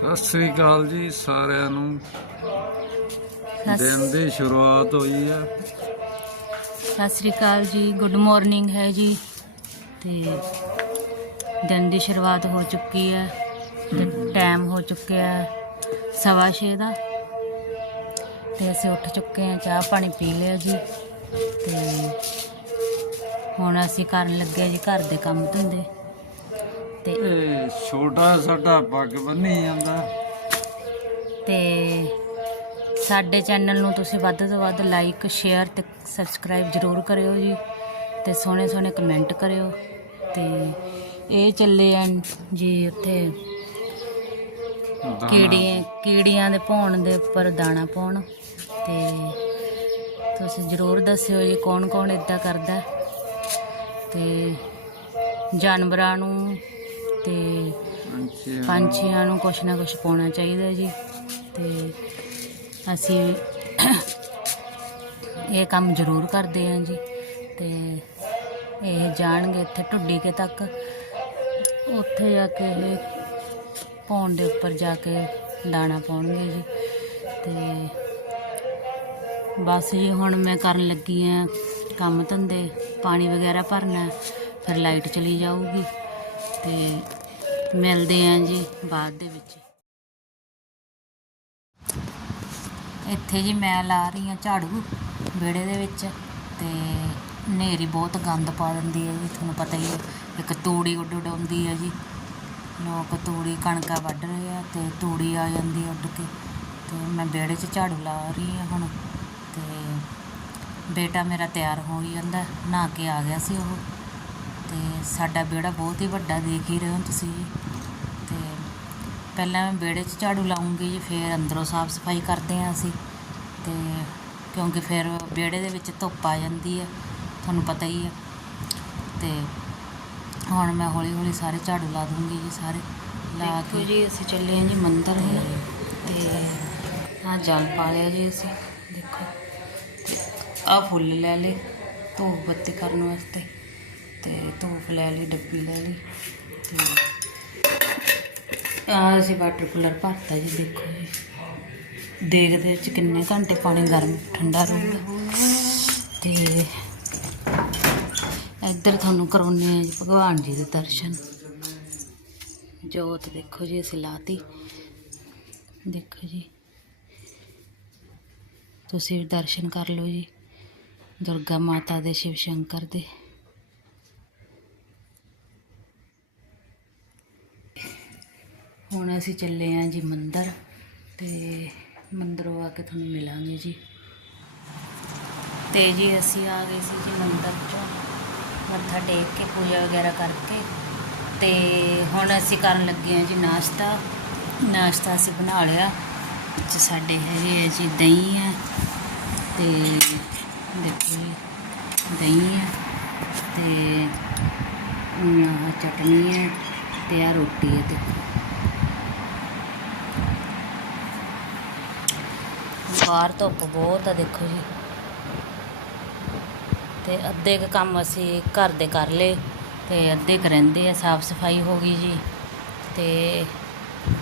ਸਤਿ ਸ੍ਰੀ ਅਕਾਲ ਜੀ ਸਾਰਿਆਂ ਨੂੰ। ਦਿਨ ਦੀ ਸ਼ੁਰੂਆਤ ਹੋਈ ਹੈ। ਸਤਿ ਸ੍ਰੀ ਅਕਾਲ ਜੀ ਗੁੱਡ ਮਾਰਨਿੰਗ ਹੈ ਜੀ। ਤੇ ਦਿਨ ਦੀ ਸ਼ੁਰੂਆਤ ਹੋ ਚੁੱਕੀ ਹੈ ਤੇ ਟਾਈਮ ਹੋ ਚੁੱਕਿਆ ਹੈ ਸਵਾ ਛੇ ਦਾ। ਤੇ ਅਸੀਂ ਉੱਠ ਚੁੱਕੇ ਹਾਂ ਚਾਹ ਪਾਣੀ ਪੀ ਲਿਆ ਜੀ। ਤੇ ਹੁਣ ਅਸੀਂ ਕਰਨ ਲੱਗੇ ਜੀ ਘਰ ਦੇ ਕੰਮ ਧੰਦੇ। ਤੇ ਇਹ ਛੋਟਾ ਸਾਡਾ ਪੱਗ ਬੰਨੀ ਜਾਂਦਾ ਤੇ ਸਾਡੇ ਚੈਨਲ ਨੂੰ ਤੁਸੀਂ ਵੱਧ ਤੋਂ ਵੱਧ ਲਾਈਕ ਸ਼ੇਅਰ ਤੇ ਸਬਸਕ੍ਰਾਈਬ ਜ਼ਰੂਰ ਕਰਿਓ ਜੀ ਤੇ ਸੋਹਣੇ ਸੋਹਣੇ ਕਮੈਂਟ ਕਰਿਓ ਤੇ ਇਹ ਚੱਲੇ ਆ ਜੀ ਉੱਥੇ। ਕੀੜੀਆਂ ਕੀੜੀਆਂ ਦੇ ਭੌਣ ਦੇ ਉੱਪਰ ਦਾਣਾ ਪਾਉਣ ਤੇ ਤੁਸੀਂ ਜ਼ਰੂਰ ਦੱਸਿਓ ਜੀ ਕੌਣ ਕੌਣ ਇਦਾਂ ਕਰਦਾ। ਤੇ ਜਾਨਵਰਾਂ ਨੂੰ ਤੇ ਪੰਛੀਆਂ। ਨੂੰ ਕੁਛ ਨਾ ਕੁਛ ਪਾਉਣਾ ਚਾਹੀਦਾ ਜੀ। ਤੇ ਅਸੀਂ ਇਹ ਕੰਮ ਜ਼ਰੂਰ ਕਰਦੇ ਹਾਂ ਜੀ। ਤੇ ਇਹ ਜਾਣਗੇ ਇੱਥੇ ਢੁੱਡੀ ਕੇ ਤੱਕ। ਉੱਥੇ ਜਾ ਕੇ ਇਹ ਪੌਣ ਦੇ ਉੱਪਰ ਜਾ ਕੇ ਦਾਣਾ ਪਾਉਣਗੇ ਜੀ। ਤੇ ਬਸ ਜੀ ਹੁਣ ਮੈਂ ਕਰਨ ਲੱਗੀ ਆ ਕੰਮ ਧੰਦੇ। ਪਾਣੀ ਵਗੈਰਾ ਭਰਨਾ ਫਿਰ ਲਾਈਟ ਚਲੀ ਜਾਊਗੀ। ਤੇ ਮਿਲਦੇ ਆਂ ਜੀ ਬਾਅਦ ਦੇ ਵਿੱਚ। ਇੱਥੇ ਜੀ ਮੈਂ ਲਾ ਰਹੀ ਹਾਂ ਝਾੜੂ ਵਿਹੜੇ ਦੇ ਵਿੱਚ ਤੇ ਹਨੇਰੀ ਬਹੁਤ ਗੰਦ ਪਾ ਦਿੰਦੀ ਹੈ ਜੀ, ਤੁਹਾਨੂੰ ਪਤਾ ਹੀ ਹੈ, ਇੱਕ ਤੂੜੀ ਉੱਡ ਉਡਾਉਂਦੀ ਹੈ ਜੀ। ਲੋਕ ਤੂੜੀ ਕਣਕਾਂ ਵੱਢ ਰਹੇ ਆ ਤੇ ਤੂੜੀ ਆ ਜਾਂਦੀ ਉੱਡ ਕੇ। ਤੇ ਮੈਂ ਵਿਹੜੇ 'ਚ ਝਾੜੂ ਲਾ ਰਹੀ ਹਾਂ ਹੁਣ ਤੇ ਬੇਟਾ ਮੇਰਾ ਤਿਆਰ ਹੋ ਹੀ ਜਾਂਦਾ, ਨਹਾ ਕੇ ਆ ਗਿਆ ਸੀ ਉਹ। ਤੇ ਸਾਡਾ ਵਿਹੜਾ ਬਹੁਤ ਹੀ ਵੱਡਾ ਦੇਖ ਹੀ ਰਹੇ ਹੋ ਤੁਸੀਂ। ਜੀ ਤੇ ਪਹਿਲਾਂ ਮੈਂ ਵਿਹੜੇ 'ਚ ਝਾੜੂ ਲਾਉਂਗੀ ਜੀ ਫਿਰ ਅੰਦਰੋਂ ਸਾਫ਼ ਸਫ਼ਾਈ ਕਰਦੇ ਹਾਂ ਅਸੀਂ। ਤੇ ਕਿਉਂਕਿ ਫਿਰ ਵਿਹੜੇ ਦੇ ਵਿੱਚ ਧੁੱਪ ਆ ਜਾਂਦੀ ਹੈ ਤੁਹਾਨੂੰ ਪਤਾ ਹੀ ਹੈ। ਤੇ ਹੁਣ ਮੈਂ ਹੌਲੀ ਹੌਲੀ ਸਾਰੇ ਝਾੜੂ ਲਾ ਦੂੰਗੀ ਜੀ ਸਾਰੇ। ਲਾ ਕੇ ਜੀ ਅਸੀਂ ਚੱਲੇ ਹਾਂ ਜੀ ਮੰਦਰ। ਹੈ ਤੇ ਆ ਜਲ ਪਾ ਲਿਆ ਜੀ ਅਸੀਂ ਦੇਖੋ। ਆ ਫੁੱਲ ਲੈ ਲਏ ਧੂਪ ਬੱਤੀ ਕਰਨ ਵਾਸਤੇ। ਤੇ ਧੂਫ ਲੈ ਲਈ, ਡੱਬੀ ਲੈ ਲਈ। ਤੇ ਆ ਅਸੀਂ ਵਾਟਰ ਕੂਲਰ ਭਰਤਾ ਜੀ, ਦੇਖੋ ਜੀ। ਦੇਖਦੇ ਚ ਕਿੰਨੇ ਘੰਟੇ ਪਾਣੀ ਗਰਮ, ਠੰਡਾ ਰਹੂਗਾ। ਤੇ ਇੱਧਰ ਤੁਹਾਨੂੰ ਕਰਾਉਣੇ ਆ ਜੀ ਭਗਵਾਨ ਜੀ ਦੇ ਦਰਸ਼ਨ। ਜੋਤ ਦੇਖੋ ਜੀ, ਅਸੀਂ ਲਾਤੀ। ਦੇਖੋ ਜੀ। ਤੁਸੀਂ ਦਰਸ਼ਨ ਕਰ ਲਓ ਜੀ। ਦੁਰਗਾ ਮਾਤਾ ਦੇ ਸ਼ਿਵ ਸ਼ੰਕਰ ਦੇ। ਹੁਣ ਅਸੀਂ ਚੱਲੇ ਆਂ ਜੀ ਮੰਦਰ ਤੇ ਮੰਦਰੋਂ ਆ ਕੇ ਤੁਹਾਨੂੰ ਮਿਲਾਂਗੇ ਜੀ। ਤੇ ਜੀ ਅਸੀਂ ਆ ਗਏ ਸੀ ਜੀ ਮੰਦਰ ਚੋਂ, ਮੱਥਾ ਟੇਕ ਕੇ ਪੂਜਾ ਵਗੈਰਾ ਕਰਕੇ। ਤੇ ਹੁਣ ਅਸੀਂ ਕਰਨ ਲੱਗੇ ਆਂ ਜੀ ਨਾਸ਼ਤਾ। ਨਾਸ਼ਤਾ ਅਸੀਂ ਬਣਾ ਲਿਆ। ਜੀ ਸਾਡੇ ਹੈਗੇ ਹੈ ਜੀ ਦਹੀਂ ਹੈ ਤੇ ਦੇਖੋ ਜੀ, ਦਹੀਂ ਹੈ ਤੇ ਚਟਨੀ ਹੈ ਤੇ ਆ ਰੋਟੀ ਹੈ ਦੇਖੋ। ਬਾਹਰ ਧੁੱਪ ਬਹੁਤ ਆ, ਦੇਖੋ ਜੀ। ਤੇ ਅੱਧੇ ਕੁ ਕੰਮ ਅਸੀਂ ਘਰ ਦੇ ਕਰ ਲਏ, ਤੇ ਅੱਧੇ ਕੁ ਰਹਿੰਦੇ ਆ, ਸਾਫ਼ ਸਫ਼ਾਈ ਹੋ ਗਈ ਜੀ। ਤੇ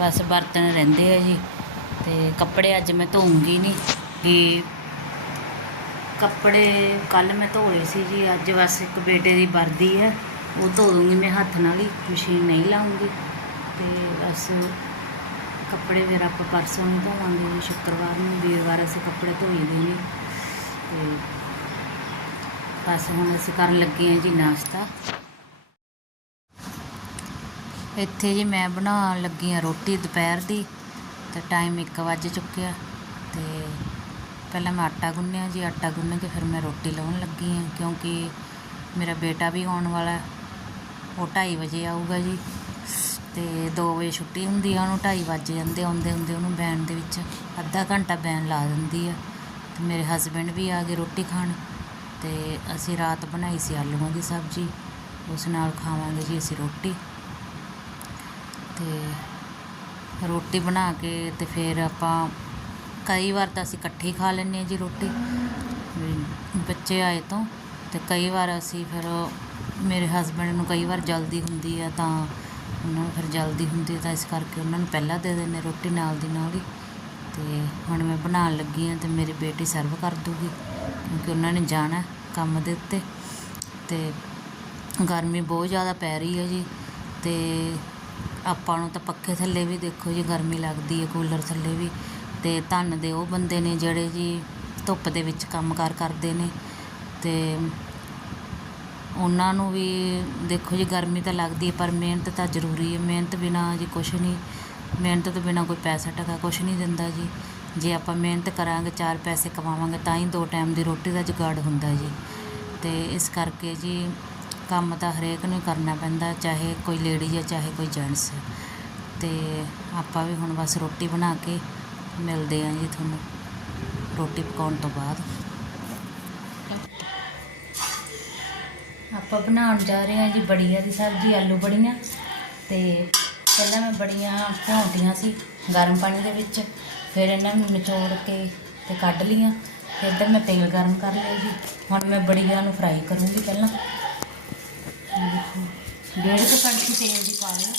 ਬਸ ਬਰਤਨ ਰਹਿੰਦੇ ਆ ਜੀ। ਤੇ ਕੱਪੜੇ ਅੱਜ ਮੈਂ ਧੋਉਂਗੀ ਨਹੀਂ ਵੀ ਕੱਪੜੇ ਕੱਲ ਮੈਂ ਧੋਏ ਸੀ ਜੀ, ਅੱਜ ਬਸ ਇੱਕ ਬੇਟੇ ਦੀ ਵਰਦੀ ਹੈ, ਉਹ ਧੋ ਦੂੰਗੀ ਮੈਂ ਹੱਥ ਨਾਲ ਹੀ, ਮਸ਼ੀਨ ਨਹੀਂ ਲਾਉਂਗੀ ਤੇ ਬਸ ਕੱਪੜੇ ਫਿਰ ਆਪਾਂ ਪਰਸੋਂ ਨੂੰ ਧੋਵਾਂਗੇ ਜੀ ਸ਼ੁੱਕਰਵਾਰ ਨੂੰ, ਵੀਰਵਾਰ ਅਸੀਂ ਕੱਪੜੇ ਧੋਈਦੇ ਨੇ। ਤੇ ਬਸ ਹੁਣ ਅਸੀਂ ਕਰਨ ਲੱਗੇ ਹਾਂ ਜੀ ਨਾਸ਼ਤਾ। ਇੱਥੇ ਜੀ ਮੈਂ ਬਣਾਉਣ ਲੱਗੀ ਹਾਂ ਰੋਟੀ ਦੁਪਹਿਰ ਦੀ, ਤੇ ਟਾਈਮ 1 ਵੱਜ ਚੁੱਕਿਆ। ਤੇ ਪਹਿਲਾਂ ਮੈਂ ਆਟਾ ਗੁੰਨਿਆ ਜੀ, ਆਟਾ ਗੁੰਨ ਕੇ ਫਿਰ ਮੈਂ ਰੋਟੀ ਲਾਉਣ ਲੱਗੀ ਹਾਂ, ਕਿਉਂਕਿ ਮੇਰਾ ਬੇਟਾ ਵੀ ਆਉਣ ਵਾਲਾ ਉਹ 2:30 ਵਜੇ ਆਊਗਾ ਜੀ। ਤੇ 2 ਵਜੇ ਛੁੱਟੀ ਹੁੰਦੀ ਆ, ਉਹਨੂੰ 2:30 ਵੱਜ ਜਾਂਦੇ ਆਉਂਦੇ ਹੁੰਦੇ ਉਹਨੂੰ ਬੈਨ ਦੇ ਵਿੱਚ ਅੱਧਾ ਘੰਟਾ ਬੈਨ ਲਾ ਦਿੰਦੀ ਆ। ਤੇ ਮੇਰੇ ਹਸਬੈਂਡ ਵੀ ਆ ਗਏ ਰੋਟੀ ਖਾਣ ਤੇ ਅਸੀਂ ਰਾਤ ਬਣਾਈ ਸੀ ਆਲੂਆਂ ਦੀ ਸਬਜ਼ੀ, ਉਸ ਨਾਲ ਖਾਵਾਂਗੇ ਜੀ ਅਸੀਂ ਰੋਟੀ। ਤੇ ਰੋਟੀ ਬਣਾ ਕੇ ਤੇ ਫਿਰ ਆਪਾਂ ਕਈ ਵਾਰ ਤਾਂ ਅਸੀਂ ਇਕੱਠੇ ਖਾ ਲੈਂਦੇ ਹਾਂ ਜੀ ਰੋਟੀ ਬੱਚੇ ਆਏ ਤੋਂ ਤੇ ਕਈ ਵਾਰ ਅਸੀਂ ਫਿਰ ਮੇਰੇ ਹਸਬੈਂਡ ਨੂੰ ਕਈ ਵਾਰ ਜਲਦੀ ਹੁੰਦੀ ਆ ਤਾਂ ਉਹਨਾਂ ਨੂੰ ਫਿਰ ਜਲਦੀ ਹੁੰਦੀ ਹੈ ਤਾਂ ਇਸ ਕਰਕੇ ਉਹਨਾਂ ਨੂੰ ਪਹਿਲਾਂ ਦੇ ਦਿੰਦੇ ਰੋਟੀ ਨਾਲ ਦੀ ਨਾਲ ਹੀ। ਅਤੇ ਹੁਣ ਮੈਂ ਬਣਾਉਣ ਲੱਗੀ ਹਾਂ ਅਤੇ ਮੇਰੀ ਬੇਟੀ ਸਰਵ ਕਰ ਦੂਗੀ ਕਿਉਂਕਿ ਉਹਨਾਂ ਨੇ ਜਾਣਾ ਕੰਮ ਦੇ ਉੱਤੇ। ਅਤੇ ਗਰਮੀ ਬਹੁਤ ਜ਼ਿਆਦਾ ਪੈ ਰਹੀ ਹੈ ਜੀ ਅਤੇ ਆਪਾਂ ਨੂੰ ਤਾਂ ਪੱਖੇ ਥੱਲੇ ਵੀ ਦੇਖੋ ਜੀ ਗਰਮੀ ਲੱਗਦੀ ਹੈ, ਕੂਲਰ ਥੱਲੇ ਵੀ। ਅਤੇ ਧੰਨ ਦੇ ਉਹ ਬੰਦੇ ਨੇ ਜਿਹੜੇ ਜੀ ਧੁੱਪ ਦੇ ਵਿੱਚ ਕੰਮ ਕਾਰ ਕਰਦੇ ਨੇ। ਅਤੇ ਉਹਨਾਂ ਨੂੰ ਵੀ ਦੇਖੋ ਜੀ, ਗਰਮੀ ਤਾਂ ਲੱਗਦੀ ਹੈ, ਪਰ ਮਿਹਨਤ ਤਾਂ ਜ਼ਰੂਰੀ ਹੈ। ਮਿਹਨਤ ਬਿਨਾਂ ਜੀ ਕੁਛ ਨਹੀਂ, ਮਿਹਨਤ ਤੋਂ ਬਿਨਾਂ ਕੋਈ ਪੈਸਾ ਟਕਾ ਕੁਛ ਨਹੀਂ ਦਿੰਦਾ ਜੀ। ਜੇ ਆਪਾਂ ਮਿਹਨਤ ਕਰਾਂਗੇ, ਚਾਰ ਪੈਸੇ ਕਮਾਵਾਂਗੇ, ਤਾਂ ਹੀ ਦੋ ਟਾਈਮ ਦੀ ਰੋਟੀ ਦਾ ਜੁਗਾੜ ਹੁੰਦਾ ਜੀ। ਤੇ ਇਸ ਕਰਕੇ ਜੀ ਕੰਮ ਤਾਂ ਹਰੇਕ ਨੂੰ ਕਰਨਾ ਪੈਂਦਾ, ਚਾਹੇ ਕੋਈ ਲੇਡੀ ਹੈ, ਚਾਹੇ ਕੋਈ ਜੈਂਟਸ ਤੇ ਆਪਾਂ ਵੀ ਹੁਣ ਬਸ ਰੋਟੀ ਬਣਾ ਕੇ ਮਿਲਦੇ ਆਂ ਜੀ ਤੁਹਾਨੂੰ। ਰੋਟੀ ਪਕਾਉਣ ਤੋਂ ਬਾਅਦ। ਆਪਾਂ ਬਣਾਉਣ ਜਾ ਰਹੇ ਹਾਂ ਜੀ ਬੜੀਆਂ ਦੀ ਸਬਜ਼ੀ, ਆਲੂ ਬੜੀਆਂ ਤੇ ਪਹਿਲਾਂ ਮੈਂ ਬੜੀਆਂ ਭਿਉਂਤੀਆਂ ਸੀ ਗਰਮ ਪਾਣੀ ਦੇ ਵਿੱਚ, ਫਿਰ ਇਹਨਾਂ ਨੂੰ ਨਿਚੋੜ ਕੇ ਤੇ ਕੱਢ ਲਈਆਂ, ਫਿਰ ਇੱਧਰ ਮੈਂ ਤੇਲ ਗਰਮ ਕਰ ਲਿਆ ਜੀ, ਹੁਣ ਮੈਂ ਬੜੀਆਂ ਨੂੰ ਫਰਾਈ ਕਰੂੰਗੀ ਪਹਿਲਾਂ। ਇਹ ਦੇਖੋ, ਡੇਢ ਕੁ ਕੜਛੀ ਤੇਲ ਦੀ ਪਾ ਲਿਆ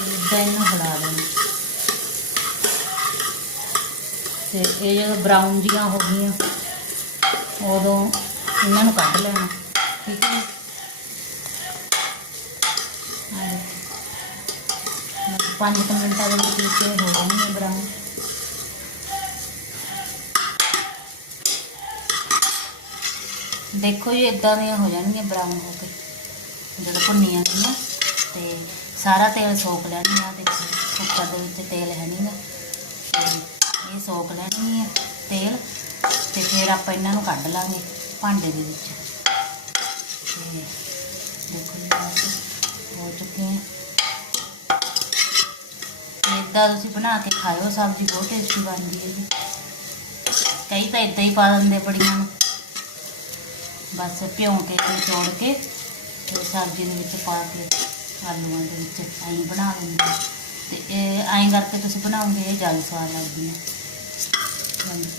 ਇੱਦਾਂ ਇਹਨੂੰ ਹਿਲਾ ਲੈਣਾ ਤੇ ਇਹ ਜਦੋਂ ਬਰਾਊਨ ਜੀਆਂ ਹੋ ਗਈਆਂ, ਉਦੋਂ ਇਹਨਾਂ ਨੂੰ ਕੱਢ ਲੈਣਾ, ਠੀਕ ਹੈ ਪੰਜ ਕੁ ਮਿੰਟਾਂ ਦੇ ਵਿੱਚ ਇਹ ਹੋ ਜਾਣਗੇ ਬਰਾਊਨ ਦੇਖੋ ਜੀ ਇਦਾਂ ਦੀਆਂ ਹੋ ਜਾਣਗੀਆਂ ਬਰਾਊਨ ਹੋ ਕੇ। ਜਦੋਂ ਭੁੰਨੀਆਂ ਗਈਆਂ ਤੇ ਸਾਰਾ ਤੇਲ ਸੋਖ ਲੈਣੀ ਆ ਦੇਖੋ, ਕੁੱਕਰ ਦੇ ਵਿੱਚ ਤੇਲ ਹੈ ਨਹੀਂਗਾ ਤੇ ਇਹ ਸੋਖ ਲੈਣੀ ਹੈ ਤੇਲ ਤੇ ਫਿਰ ਆਪਾਂ ਇਹਨਾਂ ਨੂੰ ਕੱਢ ਲਾਂਗੇ ਭਾਂਡੇ ਦੇ ਵਿੱਚ। ਤੇ ਦੇਖੋ ਹੋ ਚੁੱਕੇ ਆ ਇਦਾਂ ਤੁਸੀਂ ਬਣਾ ਕੇ ਖਾਓ ਸਬਜ਼ੀ ਬਹੁਤ ਟੇਸਟੀ ਬਣਦੀ ਹੈ ਜੀ। ਕਈ ਤਾਂ ਇਦਾਂ ਹੀ ਪਾ ਦਿੰਦੇ ਬੜੀਆਂ ਨੂੰ। ਬਸ ਭਿਉਂ ਕੇ ਤੇ ਨਿਚੋੜ ਕੇ ਤੇ ਸਬਜ਼ੀ ਦੇ ਵਿੱਚ ਪਾ ਕੇ ਆਲੂਆਂ ਦੇ ਵਿੱਚ ਐਂ ਬਣਾ ਲੈਂਦੇ ਆ। ਤੇ ਇਹ ਐਂ ਕਰਕੇ ਤੁਸੀਂ ਬਣਾਓਗੇ ਇਹ ਜ਼ਿਆਦਾ ਸਵਾਦ ਲੱਗਦੀ ਹੈ। ਹਾਂਜੀ।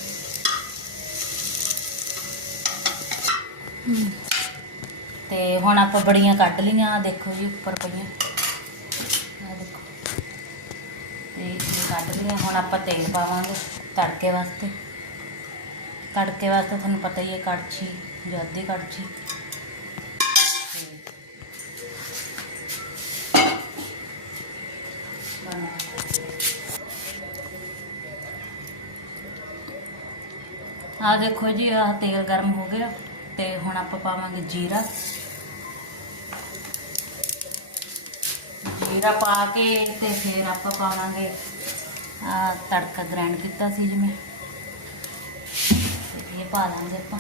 ਤੇ ਹੁਣ ਆਪਾਂ ਬੜੀਆਂ ਕੱਢ ਲਈਆਂ ਦੇਖੋ ਜੀ ਉੱਪਰ ਪਈਆਂ। ਆਹ ਦੇਖੋ। ਤੇ ਇਹ ਕੱਢ ਲਈਆਂ, ਹੁਣ ਆਪਾਂ ਤੇਲ ਪਾਵਾਂਗੇ ਤੜਕੇ ਵਾਸਤੇ। ਤੜਕੇ ਵਾਸਤੇ ਤੁਹਾਨੂੰ ਪਤਾ ਹੀ ਹੈ ਕੜਛੀ ਜਾਂ ਅੱਧੀ ਕੜਛੀ। ਆ ਦੇਖੋ ਜੀ ਆਹ ਤੇਲ ਗਰਮ ਹੋ ਗਿਆ ਤੇ ਹੁਣ ਆਪਾਂ ਪਾਵਾਂਗੇ ਜੀਰਾ। ਜੀਰਾ ਪਾ ਕੇ ਤੇ ਫਿਰ ਆਪਾਂ ਪਾਵਾਂਗੇ, ਆ ਤੜਕਾ ਗ੍ਰਾਈਂਡ ਕੀਤਾ ਸੀ ਜਿਵੇਂ। ਇਹ ਪਾ ਲਾਂਗੇ ਆਪਾਂ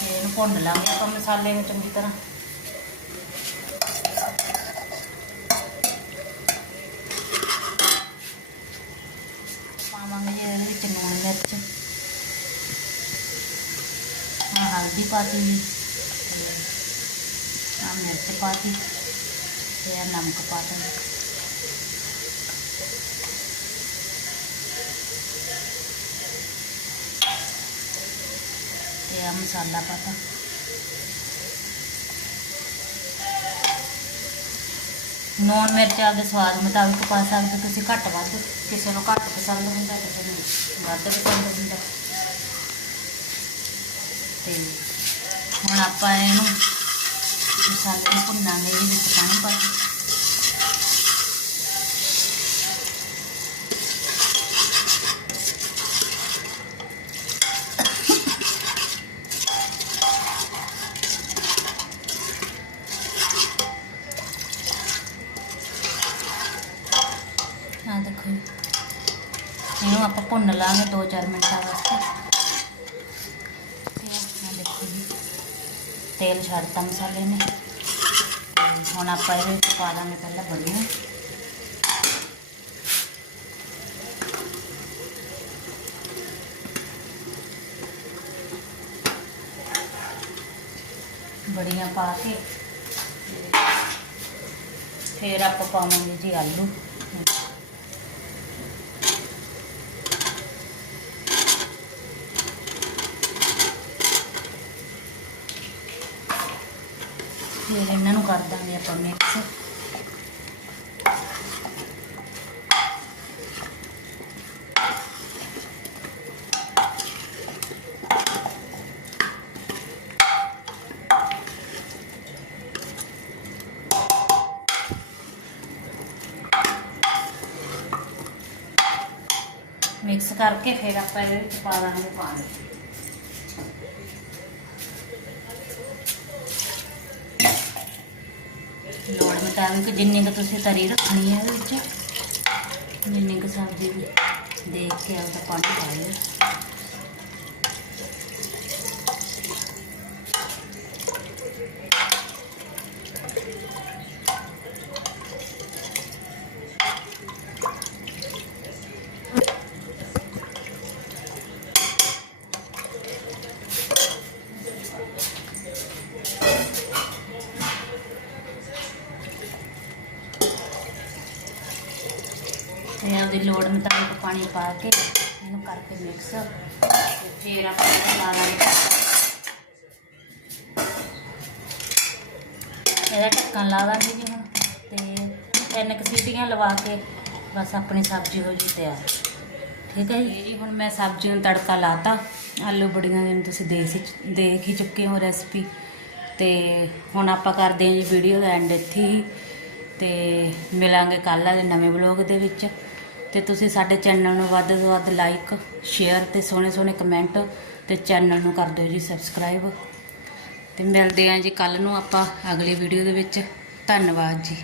ਤੇ ਇਹਨੂੰ ਭੁੰਨ ਲਾਂਗੇ ਆਪਾਂ ਮਸਾਲੇ ਨੂੰ ਚੰਗੀ ਤਰ੍ਹਾਂ ਪਾਵਾਂਗੇ ਜੀ ਇਹਦੇ ਵਿੱਚ ਲੂਣ ਮਿਰਚ ਆ ਹਲਦੀ ਪਾਤੀ ਜੀ ਆ ਮਿਰਚ ਪਾਤੀ ਤੇ ਆ ਨਮਕ ਪਾਤਾ ਤੇ ਆ ਮਸਾਲਾ ਪਾਤਾ ਨੂਣ ਮਿਰਚ ਆਪਦੇ ਸਵਾਦ ਮੁਤਾਬਿਕ ਪਾ ਸਕਦੇ ਹੋ। ਤੁਸੀਂ ਘੱਟ ਵੱਧ ਕਿਸੇ ਨੂੰ ਘੱਟ ਪਸੰਦ ਹੁੰਦਾ ਕਿਸੇ ਨੂੰ ਵੱਧ ਪਸੰਦ ਹੁੰਦਾ ਤੇ ਹੁਣ ਆਪਾਂ ਇਹਨੂੰ ਮਸਾਲੇ ਨੂੰ ਭੁੰਨਾਂਗੇ, ਇਹਦੇ ਵਿੱਚ ਪਾਣੀ ਪਾ ਕੇ ਆ ਦੇਖੋ ਜੀ। ਇਹਨੂੰ ਆਪਾਂ ਭੁੰਨ ਲਾਂਗੇ 2-4 ਮਿੰਟਾਂ ਵਾਸਤੇ ਤੇ ਆਹ ਦੇਖੋ ਜੀ ਤੇਲ ਛੱਡਤਾ ਮਸਾਲੇ ਨੇ ਤੇ ਹੁਣ ਆਪਾਂ ਇਹਦੇ ਵਿੱਚ ਪਾ ਦਾਂਗੇ ਪਹਿਲਾਂ ਬੜੀਆਂ ਬੜੀਆਂ ਫਿਰ ਇਹਨਾਂ ਨੂੰ ਕਰ ਦਾਂਗੇ ਆਪਾਂ ਮਿਕਸ ਮਿਕਸ ਕਰਕੇ ਫਿਰ ਆਪਾਂ ਇਹਦੇ ਵਿੱਚ ਪਾ ਦਾਂਗੇ ਪਾਣੀ ਲੋੜ ਮੁਤਾਬਿਕ ਜਿੰਨੀ ਕੁ ਤੁਸੀਂ ਤਰੀ ਰੱਖਣੀ ਹੈ ਇਹਦੇ ਵਿੱਚ, ਜਿੰਨੀ ਕੁ ਸਬਜ਼ੀ ਦੇਖ ਕੇ ਆਪਦਾ ਪਾਣੀ ਪਾ ਲਿਓ ਤੇ ਆਪਦੀ ਲੋੜ ਮੁਤਾਬਿਕ ਪਾਣੀ ਪਾ ਕੇ ਇਹਨੂੰ ਕਰਕੇ ਮਿਕਸ ਤੇ ਫਿਰ ਆਪਾਂ ਲਾ ਦਾਂਗੇ ਇਹਦਾ ਢੱਕਣ ਲਾ ਦਾਂਗੇ ਜੀ ਹੁਣ ਤੇ ਤਿੰਨ ਕੁ ਸੀਟੀਆਂ ਲਵਾ ਕੇ ਬਸ ਆਪਣੀ ਸਬਜ਼ੀ ਹੋ ਜੀ ਤਿਆਰ। ਠੀਕ ਹੈ ਜੀ? ਜੀ ਹੁਣ ਮੈਂ ਸਬਜ਼ੀ ਨੂੰ ਤੜਕਾ ਲਾਤਾ। ਆਲੂ ਬੜੀਆਂ ਜਿਵੇਂ ਤੁਸੀਂ ਦੇਖ ਹੀ- ਦੇਖ ਹੀ ਚੁੱਕੇ ਹੋ ਰੈਸਪੀ ਤੇ ਹੁਣ ਆਪਾਂ ਕਰਦੇ ਹਾਂ ਜੀ ਵੀਡੀਓ ਦਾ ਐਂਡ ਇੱਥੇ ਹੀ। ਤੇ ਮਿਲਾਂਗੇ ਕੱਲ੍ਹ ਵਾਲੇ ਨਵੇਂ ਵਲੌਗ ਦੇ ਵਿੱਚ। ਤੇ ਤੁਸੀਂ ਸਾਡੇ ਚੈਨਲ ਨੂੰ ਵੱਧ ਤੋਂ ਵੱਧ ਲਾਈਕ ਸ਼ੇਅਰ ਤੇ ਸੋਹਣੇ ਸੋਹਣੇ ਕਮੈਂਟ ਤੇ ਚੈਨਲ ਨੂੰ ਕਰ ਦਿਓ ਜੀ ਸਬਸਕ੍ਰਾਈਬ ਤੇ ਮਿਲਦੇ ਹਾਂ ਜੀ ਕੱਲ ਨੂੰ ਆਪਾਂ ਅਗਲੀ ਵੀਡੀਓ ਦੇ ਵਿੱਚ। ਧੰਨਵਾਦ ਜੀ।